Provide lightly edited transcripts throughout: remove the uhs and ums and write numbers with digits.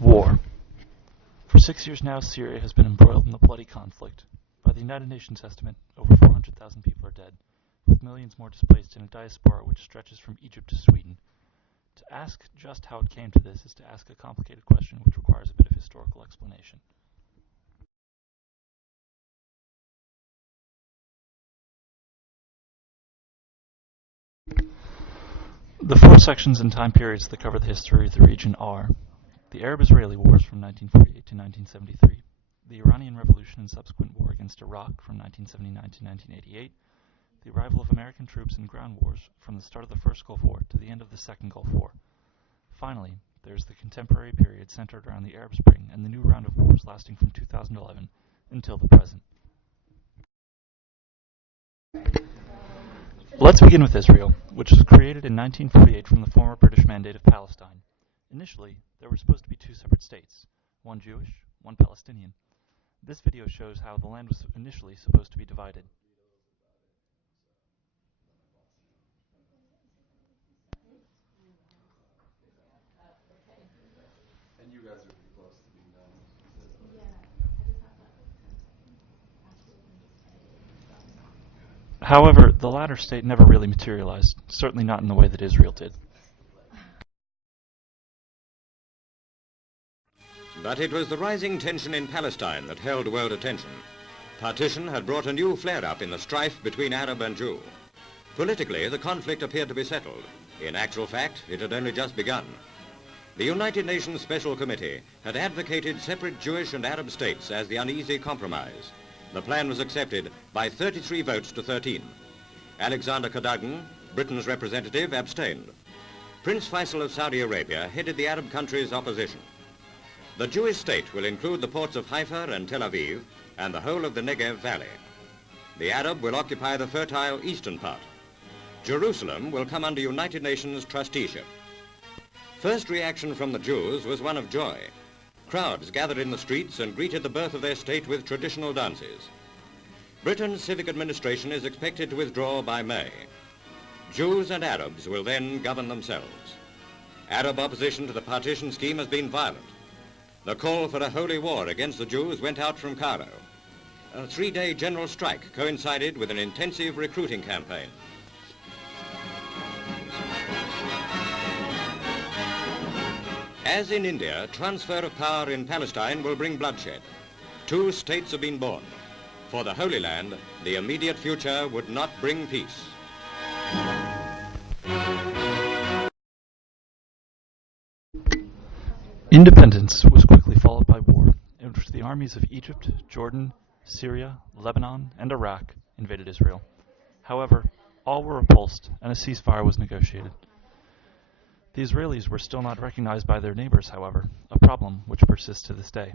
War. For 6 years now, Syria has been embroiled in a bloody conflict. By the United Nations estimate, over 400,000 people are dead, with millions more displaced in a diaspora which stretches from Egypt to Sweden. To ask just how it came to this is to ask a complicated question which requires a bit of historical explanation. The four sections and time periods that cover the history of the region are the Arab-Israeli Wars from 1948 to 1973, the Iranian Revolution and subsequent war against Iraq from 1979 to 1988, the arrival of American troops in ground wars from the start of the First Gulf War to the end of the Second Gulf War. Finally, there's the contemporary period centered around the Arab Spring and the new round of wars lasting from 2011 until the present. Let's begin with Israel, which was created in 1948 from the former British Mandate of Palestine. Initially, there were supposed to be two separate states, one Jewish, one Palestinian. This video shows how the land was initially supposed to be divided. And you guys are pretty close to being done. However, the latter state never really materialized, certainly not in the way that Israel did. But it was the rising tension in Palestine that held world attention. Partition had brought a new flare-up in the strife between Arab and Jew. Politically, the conflict appeared to be settled. In actual fact, it had only just begun. The United Nations Special Committee had advocated separate Jewish and Arab states as the uneasy compromise. The plan was accepted by 33 votes to 13. Alexander Cadogan, Britain's representative, abstained. Prince Faisal of Saudi Arabia headed the Arab country's opposition. The Jewish state will include the ports of Haifa and Tel Aviv and the whole of the Negev Valley. The Arab will occupy the fertile eastern part. Jerusalem will come under United Nations trusteeship. First reaction from the Jews was one of joy. Crowds gathered in the streets and greeted the birth of their state with traditional dances. Britain's civic administration is expected to withdraw by May. Jews and Arabs will then govern themselves. Arab opposition to the partition scheme has been violent. The call for a holy war against the Jews went out from Cairo. A 3-day general strike coincided with an intensive recruiting campaign. As in India, transfer of power in Palestine will bring bloodshed. 2 states have been born. For the Holy Land, the immediate future would not bring peace. Independence was quickly followed by war, in which the armies of Egypt, Jordan, Syria, Lebanon, and Iraq invaded Israel. However, all were repulsed, and a ceasefire was negotiated. The Israelis were still not recognized by their neighbors, however, a problem which persists to this day.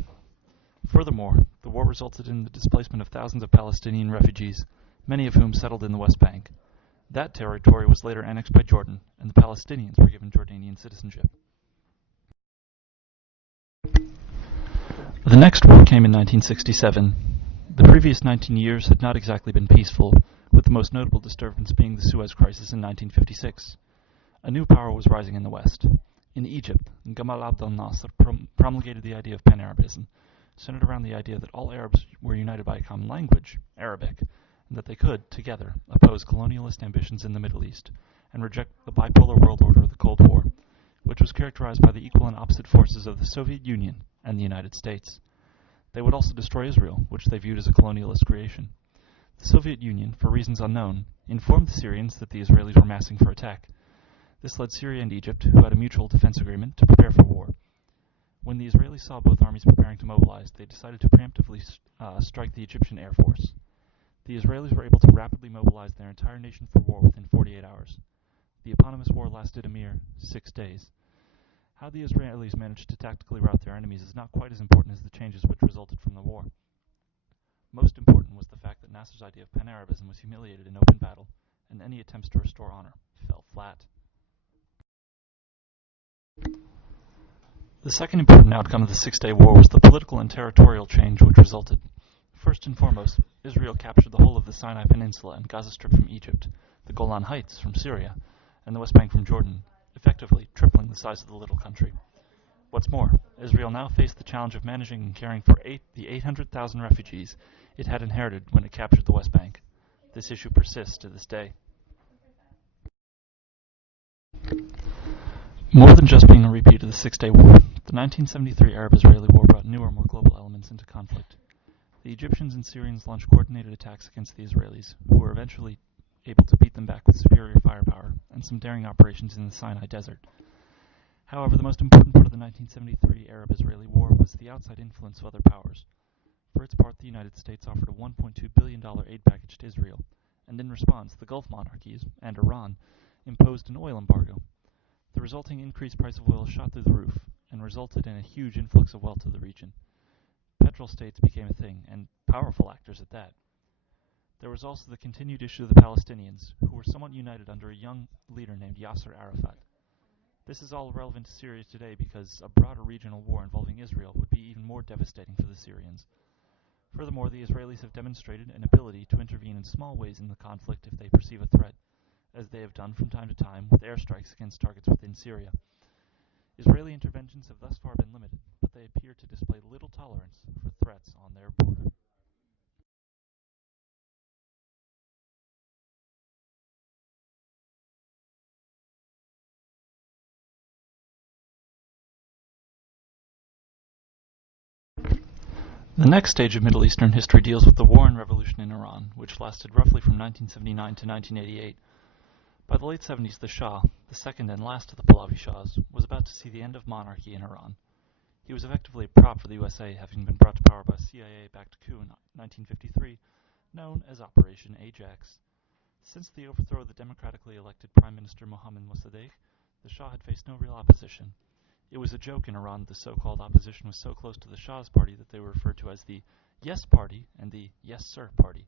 Furthermore, the war resulted in the displacement of thousands of Palestinian refugees, many of whom settled in the West Bank. That territory was later annexed by Jordan, and the Palestinians were given Jordanian citizenship. The next war came in 1967. The previous 19 years had not exactly been peaceful, with the most notable disturbance being the Suez Crisis in 1956. A new power was rising in the West. In Egypt, Gamal Abdel Nasser promulgated the idea of Pan-Arabism, centered around the idea that all Arabs were united by a common language, Arabic, and that they could, together, oppose colonialist ambitions in the Middle East and reject the bipolar world order of the Cold War, which was characterized by the equal and opposite forces of the Soviet Union and the United States. They would also destroy Israel, which they viewed as a colonialist creation. The Soviet Union, for reasons unknown, informed the Syrians that the Israelis were massing for attack. This led Syria and Egypt, who had a mutual defense agreement, to prepare for war. When the Israelis saw both armies preparing to mobilize, they decided to preemptively strike the Egyptian Air Force. The Israelis were able to rapidly mobilize their entire nation for war within 48 hours. The eponymous war lasted a mere 6 days. How the Israelis managed to tactically rout their enemies is not quite as important as the changes which resulted from the war. Most important was the fact that Nasser's idea of Pan-Arabism was humiliated in open battle, and any attempts to restore honor fell flat. The second important outcome of the 6-day war was the political and territorial change which resulted. First and foremost, Israel captured the whole of the Sinai Peninsula and Gaza Strip from Egypt, the Golan Heights from Syria, and the West Bank from Jordan, effectively tripling the size of the little country. What's more, Israel now faced the challenge of managing and caring for the 800,000 refugees it had inherited when it captured the West Bank. This issue persists to this day. More than just being a repeat of the Six-Day War, the 1973 Arab-Israeli War brought newer, more global elements into conflict. The Egyptians and Syrians launched coordinated attacks against the Israelis, who were eventually able to beat them back with superior firepower and some daring operations in the Sinai Desert. However, the most important part of the 1973 Arab-Israeli War was the outside influence of other powers. For its part, the United States offered a $1.2 billion aid package to Israel, and in response, the Gulf monarchies, and Iran, imposed an oil embargo. The resulting increased price of oil shot through the roof, and resulted in a huge influx of wealth to the region. Petrol states became a thing, and powerful actors at that. There was also the continued issue of the Palestinians, who were somewhat united under a young leader named Yasser Arafat. This is all relevant to Syria today because a broader regional war involving Israel would be even more devastating for the Syrians. Furthermore, the Israelis have demonstrated an ability to intervene in small ways in the conflict if they perceive a threat, as they have done from time to time with airstrikes against targets within Syria. Israeli interventions have thus far been limited, but they appear to display little tolerance for threats on their border. The next stage of Middle Eastern history deals with the War and Revolution in Iran, which lasted roughly from 1979 to 1988. By the late 70s, the Shah, the second and last of the Pahlavi Shahs, was about to see the end of monarchy in Iran. He was effectively a prop for the USA, having been brought to power by a CIA-backed coup in 1953, known as Operation Ajax. Since the overthrow of the democratically elected Prime Minister Mohammad Mossadegh, the Shah had faced no real opposition. It was a joke in Iran that the so-called opposition was so close to the Shah's party that they were referred to as the Yes Party and the Yes Sir Party.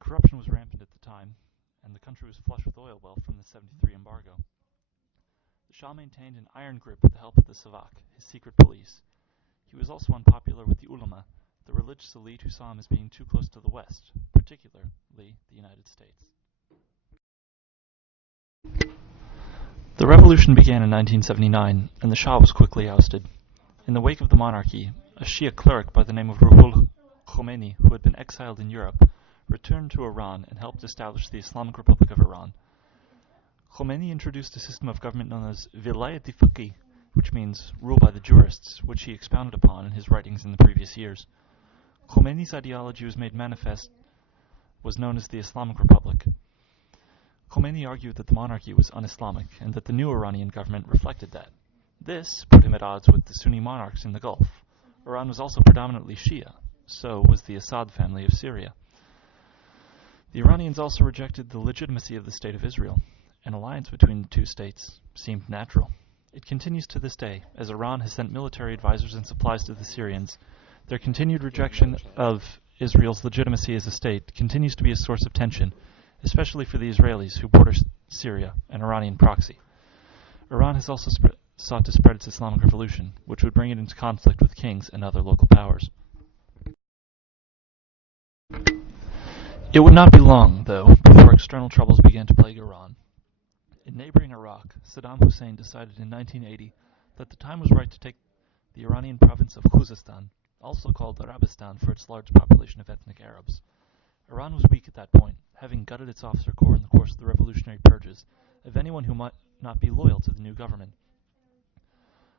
Corruption was rampant at the time, and the country was flush with oil wealth from the 73 embargo. The Shah maintained an iron grip with the help of the Savak, his secret police. He was also unpopular with the ulama, the religious elite who saw him as being too close to the West, particularly the United States. The revolution began in 1979, and the Shah was quickly ousted. In the wake of the monarchy, a Shia cleric by the name of Ruhollah Khomeini, who had been exiled in Europe, returned to Iran and helped establish the Islamic Republic of Iran. Khomeini introduced a system of government known as Vilayat-i-Faqih, which means rule by the jurists, which he expounded upon in his writings in the previous years. Khomeini's ideology was made manifest was known as the Islamic Republic. Khomeini argued that the monarchy was un-Islamic and that the new Iranian government reflected that. This put him at odds with the Sunni monarchs in the Gulf. Iran was also predominantly Shia, so was the Assad family of Syria. The Iranians also rejected the legitimacy of the State of Israel. An alliance between the two states seemed natural. It continues to this day, as Iran has sent military advisors and supplies to the Syrians. Their continued rejection of Israel's legitimacy as a state continues to be a source of tension, especially for the Israelis who border Syria, an Iranian proxy. Iran has also sought to spread its Islamic Revolution, which would bring it into conflict with kings and other local powers. It would not be long, though, before external troubles began to plague Iran. In neighboring Iraq, Saddam Hussein decided in 1980 that the time was right to take the Iranian province of Khuzestan, also called Arabistan for its large population of ethnic Arabs. Iran was weak at that point, having gutted its officer corps in the course of the revolutionary purges of anyone who might not be loyal to the new government.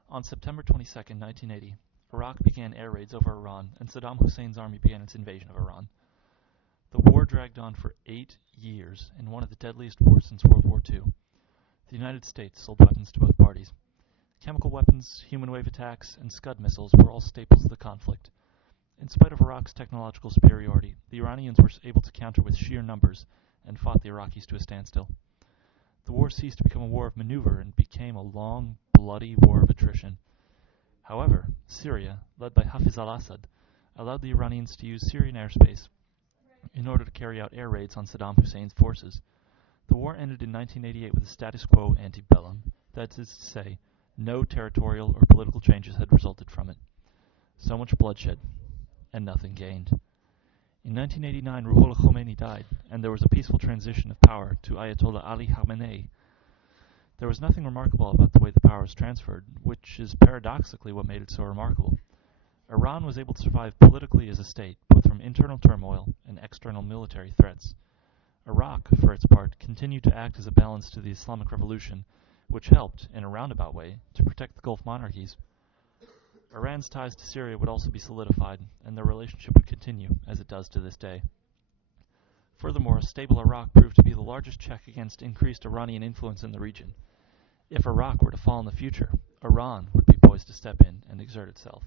On September 22, 1980, Iraq began air raids over Iran, and Saddam Hussein's army began its invasion of Iran. The war dragged on for 8 years, in one of the deadliest wars since World War II. The United States sold weapons to both parties. Chemical weapons, human wave attacks, and Scud missiles were all staples of the conflict. In spite of Iraq's technological superiority, the Iranians were able to counter with sheer numbers and fought the Iraqis to a standstill. The war ceased to become a war of maneuver and became a long, bloody war of attrition. However, Syria, led by Hafiz al-Assad, allowed the Iranians to use Syrian airspace in order to carry out air raids on Saddam Hussein's forces. The war ended in 1988 with a status quo ante bellum, that is to say, no territorial or political changes had resulted from it. So much bloodshed, and nothing gained. In 1989, Ruhollah Khomeini died, and there was a peaceful transition of power to Ayatollah Ali Khamenei. There was nothing remarkable about the way the power was transferred, which is paradoxically what made it so remarkable. Iran was able to survive politically as a state, both from internal turmoil and external military threats. Iraq, for its part, continued to act as a balance to the Islamic Revolution, which helped, in a roundabout way, to protect the Gulf monarchies. Iran's ties to Syria would also be solidified, and their relationship would continue, as it does to this day. Furthermore, a stable Iraq proved to be the largest check against increased Iranian influence in the region. If Iraq were to fall in the future, Iran would be poised to step in and exert itself.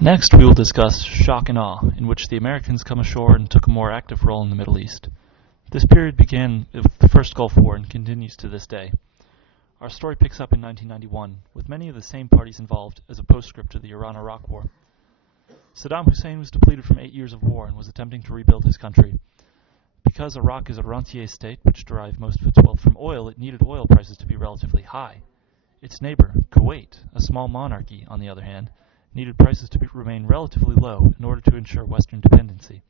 Next, we will discuss shock and awe, in which the Americans come ashore and took a more active role in the Middle East. This period began with the First Gulf War and continues to this day. Our story picks up in 1991, with many of the same parties involved as a postscript to the Iran-Iraq War. Saddam Hussein was depleted from 8 years of war and was attempting to rebuild his country. Because Iraq is a rentier state which derived most of its wealth from oil, it needed oil prices to be relatively high. Its neighbor, Kuwait, a small monarchy, on the other hand, needed prices to remain relatively low in order to ensure Western dependency.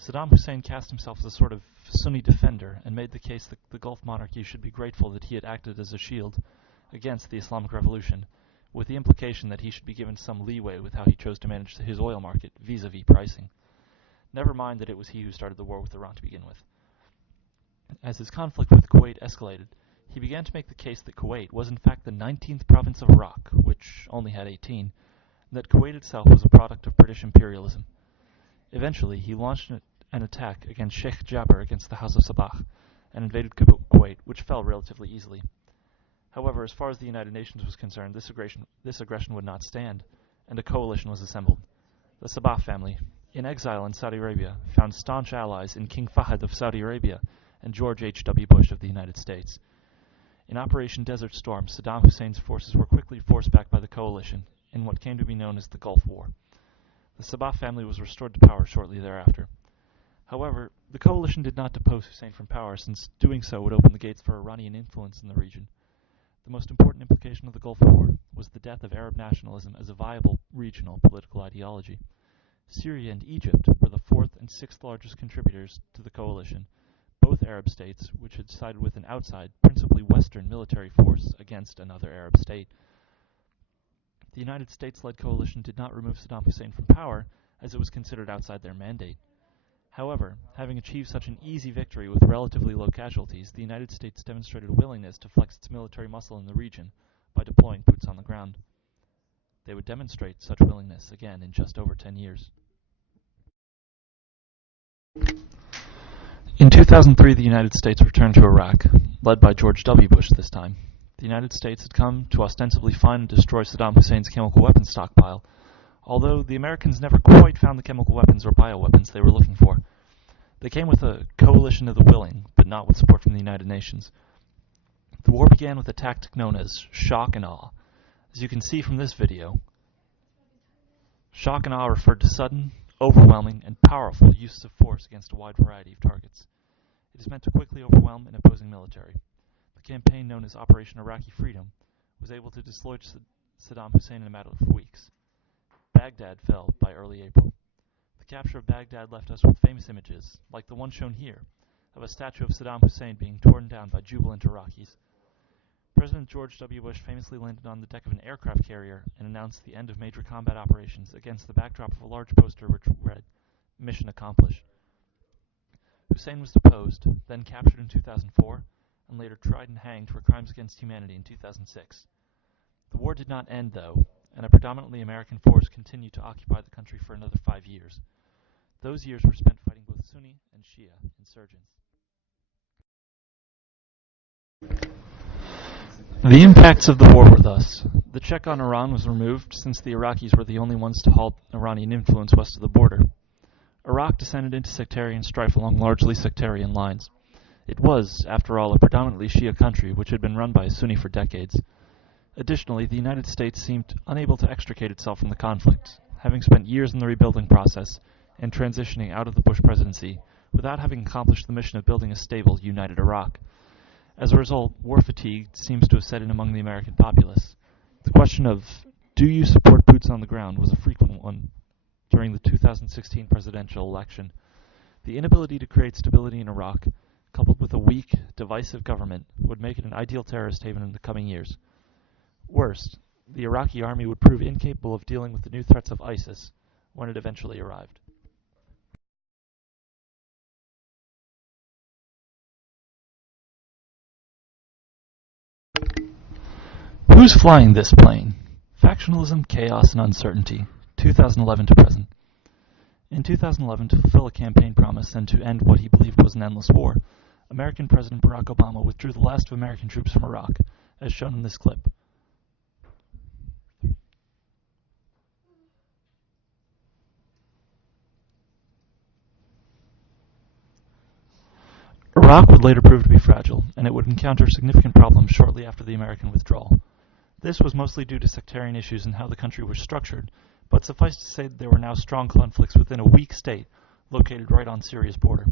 Saddam Hussein cast himself as a sort of Sunni defender and made the case that the Gulf monarchies should be grateful that he had acted as a shield against the Islamic Revolution, with the implication that he should be given some leeway with how he chose to manage his oil market vis-a-vis pricing. Never mind that it was he who started the war with Iran to begin with. As his conflict with Kuwait escalated, he began to make the case that Kuwait was in fact the 19th province of Iraq, which only had 18, and that Kuwait itself was a product of British imperialism. Eventually, he launched an attack against Sheikh Jabir against the House of Sabah and invaded Kuwait, which fell relatively easily. However, as far as the United Nations was concerned, this aggression would not stand, and a coalition was assembled. The Sabah family, in exile in Saudi Arabia, found staunch allies in King Fahd of Saudi Arabia and George H.W. Bush of the United States. In Operation Desert Storm, Saddam Hussein's forces were quickly forced back by the coalition in what came to be known as the Gulf War. The Sabah family was restored to power shortly thereafter. However, the coalition did not depose Hussein from power, since doing so would open the gates for Iranian influence in the region. The most important implication of the Gulf War was the death of Arab nationalism as a viable regional political ideology. Syria and Egypt were the fourth and sixth largest contributors to the coalition, both Arab states which had sided with an outside, principally Western military force against another Arab state. The United States-led coalition did not remove Saddam Hussein from power, as it was considered outside their mandate. However, having achieved such an easy victory with relatively low casualties, the United States demonstrated a willingness to flex its military muscle in the region by deploying boots on the ground. They would demonstrate such willingness again in just over 10 years. In 2003, the United States returned to Iraq, led by George W. Bush this time. The United States had come to ostensibly find and destroy Saddam Hussein's chemical weapons stockpile, although the Americans never quite found the chemical weapons or bioweapons they were looking for. They came with a coalition of the willing, but not with support from the United Nations. The war began with a tactic known as shock and awe. As you can see from this video, shock and awe referred to sudden, overwhelming, and powerful use of force against a wide variety of targets. It is meant to quickly overwhelm an opposing military. The campaign known as Operation Iraqi Freedom was able to dislodge Saddam Hussein in a matter of weeks. Baghdad fell by early April. The capture of Baghdad left us with famous images, like the one shown here, of a statue of Saddam Hussein being torn down by jubilant Iraqis. President George W. Bush famously landed on the deck of an aircraft carrier and announced the end of major combat operations against the backdrop of a large poster which read, "Mission accomplished." Hussein was deposed, then captured in 2004, and later tried and hanged for crimes against humanity in 2006. The war did not end, though, and a predominantly American force continued to occupy the country for another 5 years. Those years were spent fighting both Sunni and Shia insurgents. The impacts of the war were thus. The check on Iran was removed, since the Iraqis were the only ones to halt Iranian influence west of the border. Iraq descended into sectarian strife along largely sectarian lines. It was, after all, a predominantly Shia country which had been run by a Sunni for decades. Additionally, the United States seemed unable to extricate itself from the conflict, having spent years in the rebuilding process and transitioning out of the Bush presidency without having accomplished the mission of building a stable, united Iraq. As a result, war fatigue seems to have set in among the American populace. The question of, do you support boots on the ground, was a frequent one during the 2016 presidential election. The inability to create stability in Iraq, coupled with a weak, divisive government, would make it an ideal terrorist haven in the coming years. Worst, the Iraqi army would prove incapable of dealing with the new threats of ISIS when it eventually arrived. Who's flying this plane? Factionalism, chaos, and uncertainty, 2011 to present. In 2011, to fulfill a campaign promise and to end what he believed was an endless war, American President Barack Obama withdrew the last of American troops from Iraq, as shown in this clip. Iraq would later prove to be fragile, and it would encounter significant problems shortly after the American withdrawal. This was mostly due to sectarian issues and how the country was structured, but suffice to say that there were now strong conflicts within a weak state located right on Syria's border.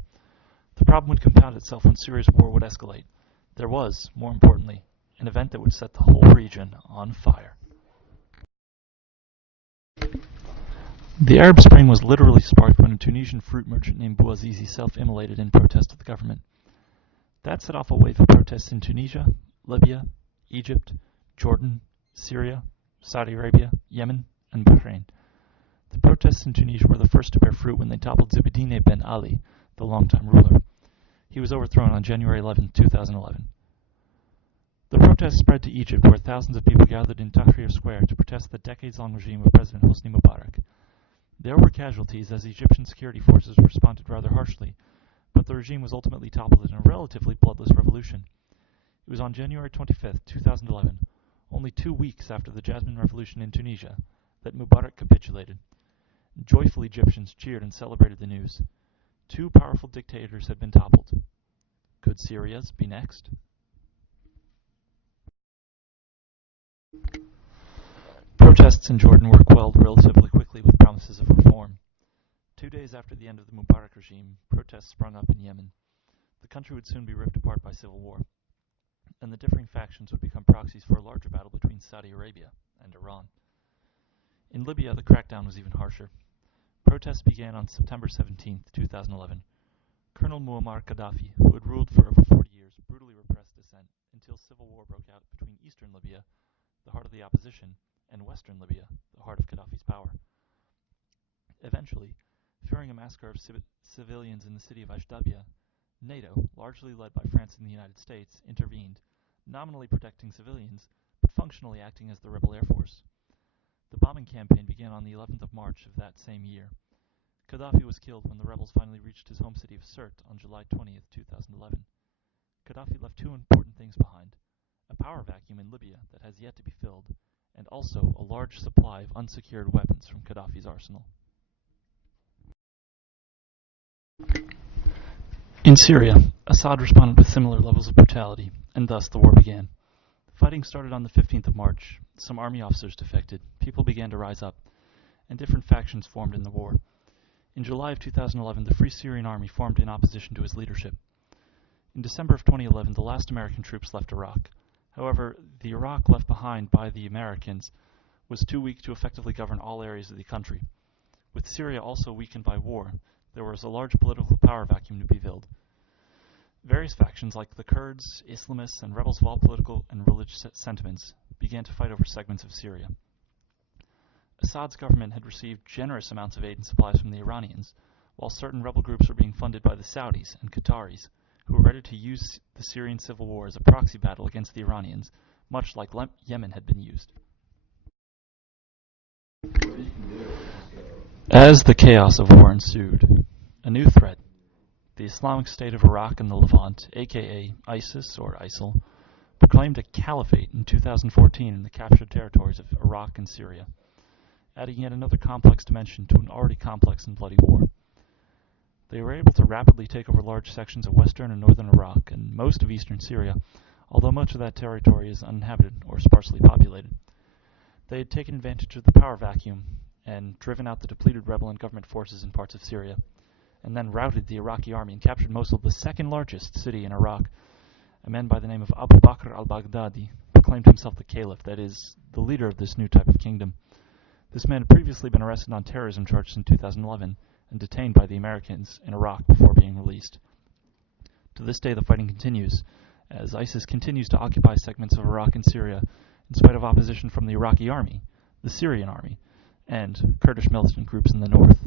The problem would compound itself when Syria's war would escalate. There was, more importantly, an event that would set the whole region on fire. The Arab Spring was literally sparked when a Tunisian fruit merchant named Bouazizi self-immolated in protest of the government. That set off a wave of protests in Tunisia, Libya, Egypt, Jordan, Syria, Saudi Arabia, Yemen, and Bahrain. The protests in Tunisia were the first to bear fruit when they toppled Zubedine Ben Ali, the longtime ruler. He was overthrown on January 11, 2011. The protests spread to Egypt, where thousands of people gathered in Tahrir Square to protest the decades-long regime of President Hosni Mubarak. There were casualties as Egyptian security forces responded rather harshly, but the regime was ultimately toppled in a relatively bloodless revolution. It was on January 25, 2011, only 2 weeks after the Jasmine Revolution in Tunisia, that Mubarak capitulated. Joyful Egyptians cheered and celebrated the news. 2 powerful dictators had been toppled. Could Syria's be next? Protests in Jordan were quelled relatively quickly with promises of reform. 2 days after the end of the Mubarak regime, protests sprung up in Yemen. The country would soon be ripped apart by civil war, and the differing factions would become proxies for a larger battle between Saudi Arabia and Iran. In Libya, the crackdown was even harsher. Protests began on September 17, 2011. Colonel Muammar Gaddafi, who had ruled for over 40 years, brutally repressed dissent until civil war broke out between eastern Libya, the heart of the opposition, and western Libya, the heart of Gaddafi's power. Eventually, fearing a massacre of civilians in the city of Ashdabia, NATO, largely led by France and the United States, intervened, nominally protecting civilians, but functionally acting as the rebel air force. The bombing campaign began on the 11th of March of that same year. Gaddafi was killed when the rebels finally reached his home city of Sirte on July 20, 2011. Gaddafi left 2 important things behind: a power vacuum in Libya that has yet to be filled, and also a large supply of unsecured weapons from Gaddafi's arsenal. In Syria, Assad responded with similar levels of brutality, and thus the war began. Fighting started on the 15th of March. Some army officers defected, people began to rise up, and different factions formed in the war. In July of 2011, the Free Syrian Army formed in opposition to his leadership. In December of 2011, the last American troops left Iraq. However, the Iraq left behind by the Americans was too weak to effectively govern all areas of the country. With Syria also weakened by war, there was a large political power vacuum to be filled. Various factions like the Kurds, Islamists, and rebels of all political and religious sentiments began to fight over segments of Syria. Assad's government had received generous amounts of aid and supplies from the Iranians, while certain rebel groups were being funded by the Saudis and Qataris, who were ready to use the Syrian civil war as a proxy battle against the Iranians, much like Yemen had been used. As the chaos of war ensued, a new threat, the Islamic State of Iraq and the Levant, aka ISIS or ISIL, proclaimed a caliphate in 2014 in the captured territories of Iraq and Syria, adding yet another complex dimension to an already complex and bloody war. They were able to rapidly take over large sections of western and northern Iraq and most of eastern Syria, although much of that territory is uninhabited or sparsely populated. They had taken advantage of the power vacuum and driven out the depleted rebel and government forces in parts of Syria, and then routed the Iraqi army and captured Mosul, the second largest city in Iraq. A man by the name of Abu Bakr al-Baghdadi proclaimed himself the caliph, that is, the leader of this new type of kingdom. This man had previously been arrested on terrorism charges in 2011 and detained by the Americans in Iraq before being released. To this day, the fighting continues, as ISIS continues to occupy segments of Iraq and Syria in spite of opposition from the Iraqi army, the Syrian army, and Kurdish militant groups in the north.